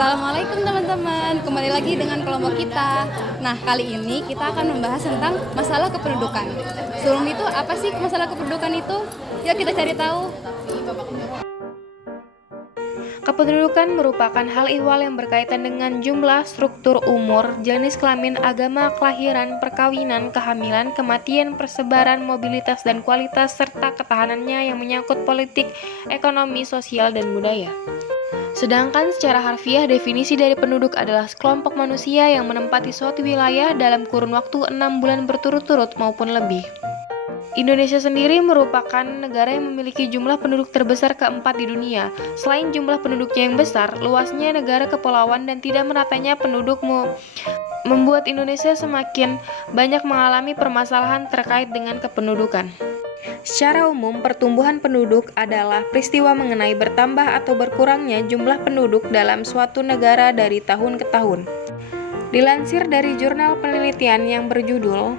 Assalamualaikum teman-teman, kembali lagi dengan kelompok kita. Nah, kali ini kita akan membahas tentang masalah kependudukan. Sebelum itu, apa sih masalah kependudukan itu? Yuk kita cari tahu. Kependudukan merupakan hal ihwal yang berkaitan dengan jumlah, struktur, umur, jenis kelamin, agama, kelahiran, perkawinan, kehamilan, kematian, persebaran, mobilitas, dan kualitas, serta ketahanannya yang menyangkut politik, ekonomi, sosial, dan budaya. Sedangkan secara harfiah definisi dari penduduk adalah sekelompok manusia yang menempati suatu wilayah dalam kurun waktu 6 bulan berturut-turut maupun lebih. Indonesia sendiri merupakan negara yang memiliki jumlah penduduk terbesar keempat di dunia. Selain jumlah penduduknya yang besar, luasnya negara kepulauan dan tidak meratanya penduduk membuat Indonesia semakin banyak mengalami permasalahan terkait dengan kependudukan. Secara umum, pertumbuhan penduduk adalah peristiwa mengenai bertambah atau berkurangnya jumlah penduduk dalam suatu negara dari tahun ke tahun. Dilansir dari jurnal penelitian yang berjudul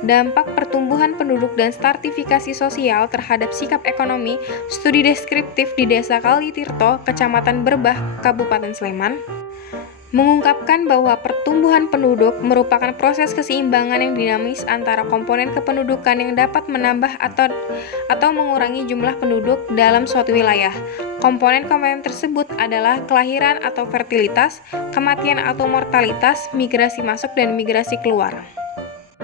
Dampak Pertumbuhan Penduduk dan Stratifikasi Sosial Terhadap Sikap Ekonomi, Studi Deskriptif di Desa Kalitirto, Kecamatan Berbah, Kabupaten Sleman, mengungkapkan bahwa pertumbuhan penduduk merupakan proses keseimbangan yang dinamis antara komponen kependudukan yang dapat menambah atau mengurangi jumlah penduduk dalam suatu wilayah. Komponen-komponen tersebut adalah kelahiran atau fertilitas, kematian atau mortalitas, migrasi masuk dan migrasi keluar.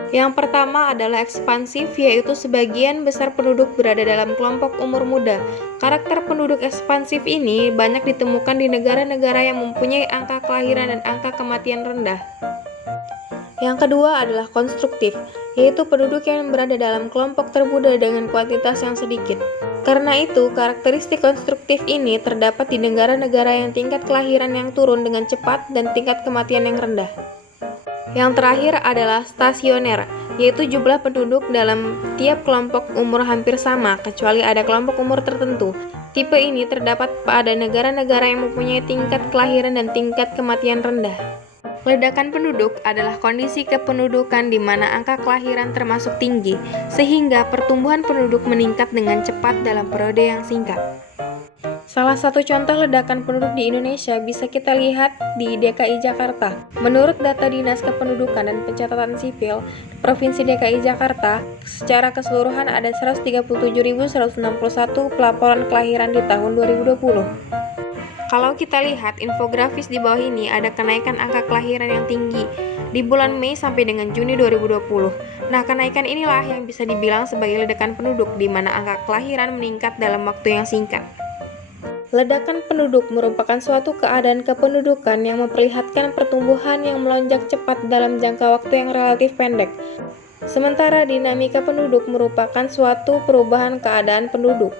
Yang pertama adalah ekspansif, yaitu sebagian besar penduduk berada dalam kelompok umur muda. Karakter penduduk ekspansif ini banyak ditemukan di negara-negara yang mempunyai angka kelahiran dan angka kematian rendah. Yang kedua adalah konstruktif, yaitu penduduk yang berada dalam kelompok termuda dengan kuantitas yang sedikit. Karena itu, karakteristik konstruktif ini terdapat di negara-negara yang tingkat kelahiran yang turun dengan cepat dan tingkat kematian yang rendah. Yang terakhir adalah stasioner, yaitu jumlah penduduk dalam tiap kelompok umur hampir sama, kecuali ada kelompok umur tertentu. Tipe ini terdapat pada negara-negara yang mempunyai tingkat kelahiran dan tingkat kematian rendah. Ledakan penduduk adalah kondisi kependudukan di mana angka kelahiran termasuk tinggi, sehingga pertumbuhan penduduk meningkat dengan cepat dalam periode yang singkat. Salah satu contoh ledakan penduduk di Indonesia bisa kita lihat di DKI Jakarta. Menurut data Dinas Kependudukan dan Pencatatan Sipil, Provinsi DKI Jakarta, secara keseluruhan ada 137.161 pelaporan kelahiran di tahun 2020. Kalau kita lihat infografis di bawah ini, ada kenaikan angka kelahiran yang tinggi di bulan Mei sampai dengan Juni 2020. Nah, kenaikan inilah yang bisa dibilang sebagai ledakan penduduk, di mana angka kelahiran meningkat dalam waktu yang singkat. Ledakan penduduk merupakan suatu keadaan kependudukan yang memperlihatkan pertumbuhan yang melonjak cepat dalam jangka waktu yang relatif pendek. Sementara dinamika penduduk merupakan suatu perubahan keadaan penduduk.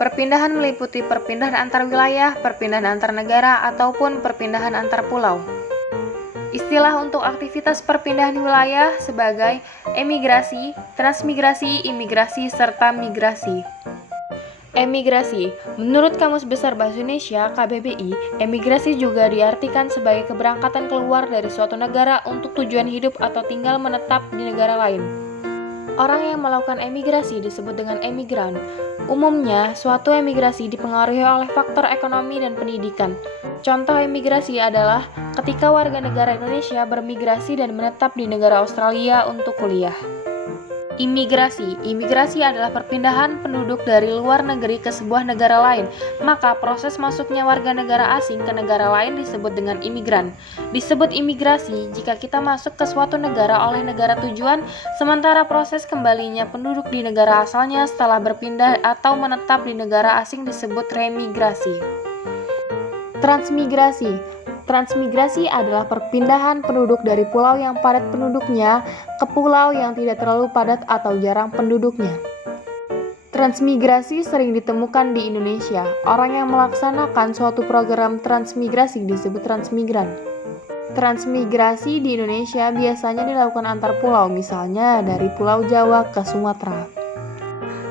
Perpindahan meliputi perpindahan antar wilayah, perpindahan antar negara, ataupun perpindahan antar pulau. Istilah untuk aktivitas perpindahan wilayah sebagai emigrasi, transmigrasi, imigrasi, serta migrasi. Emigrasi. Menurut Kamus Besar Bahasa Indonesia (KBBI), emigrasi juga diartikan sebagai keberangkatan keluar dari suatu negara untuk tujuan hidup atau tinggal menetap di negara lain. Orang yang melakukan emigrasi disebut dengan emigran. Umumnya, suatu emigrasi dipengaruhi oleh faktor ekonomi dan pendidikan. Contoh emigrasi adalah ketika warga negara Indonesia bermigrasi dan menetap di negara Australia untuk kuliah. Imigrasi. Imigrasi adalah perpindahan penduduk dari luar negeri ke sebuah negara lain. Maka proses masuknya warga negara asing ke negara lain disebut dengan imigran. Disebut imigrasi jika kita masuk ke suatu negara oleh negara tujuan, sementara proses kembalinya penduduk di negara asalnya setelah berpindah atau menetap di negara asing disebut remigrasi. Transmigrasi. Transmigrasi adalah perpindahan penduduk dari pulau yang padat penduduknya ke pulau yang tidak terlalu padat atau jarang penduduknya. Transmigrasi sering ditemukan di Indonesia. Orang yang melaksanakan suatu program transmigrasi disebut transmigran. Transmigrasi di Indonesia biasanya dilakukan antar pulau, misalnya dari Pulau Jawa ke Sumatera.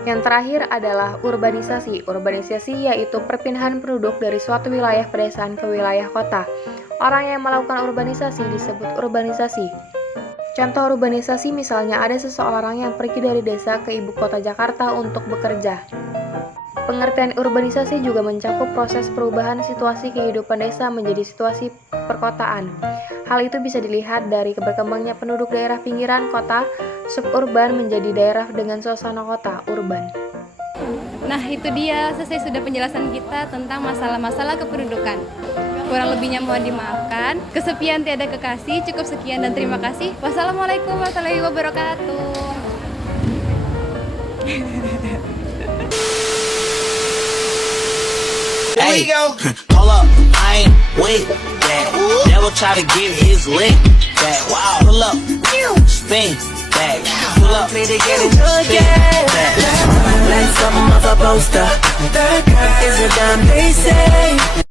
Yang terakhir adalah urbanisasi. Urbanisasi yaitu perpindahan penduduk dari suatu wilayah pedesaan ke wilayah kota. Orang yang melakukan urbanisasi disebut urbanisasi. Contoh urbanisasi misalnya ada seseorang yang pergi dari desa ke ibu kota Jakarta untuk bekerja. Pengertian urbanisasi juga mencakup proses perubahan situasi kehidupan desa menjadi situasi perkotaan. Hal itu bisa dilihat dari berkembangnya penduduk daerah pinggiran kota, suburban menjadi daerah dengan suasana kota, urban. Nah, itu dia, selesai sudah penjelasan kita tentang masalah-masalah kependudukan. Kurang lebihnya mohon dimaafkan. Kesepian tiada kekasih, cukup sekian dan terima kasih. Wassalamualaikum warahmatullahi wabarakatuh. Hey, hold up, I ain't with that. Devil try to get his lick back. Wow, pull up, spin back. Pull up, need to get it, spin back. Like something off a poster. Third cup is a dime, they say.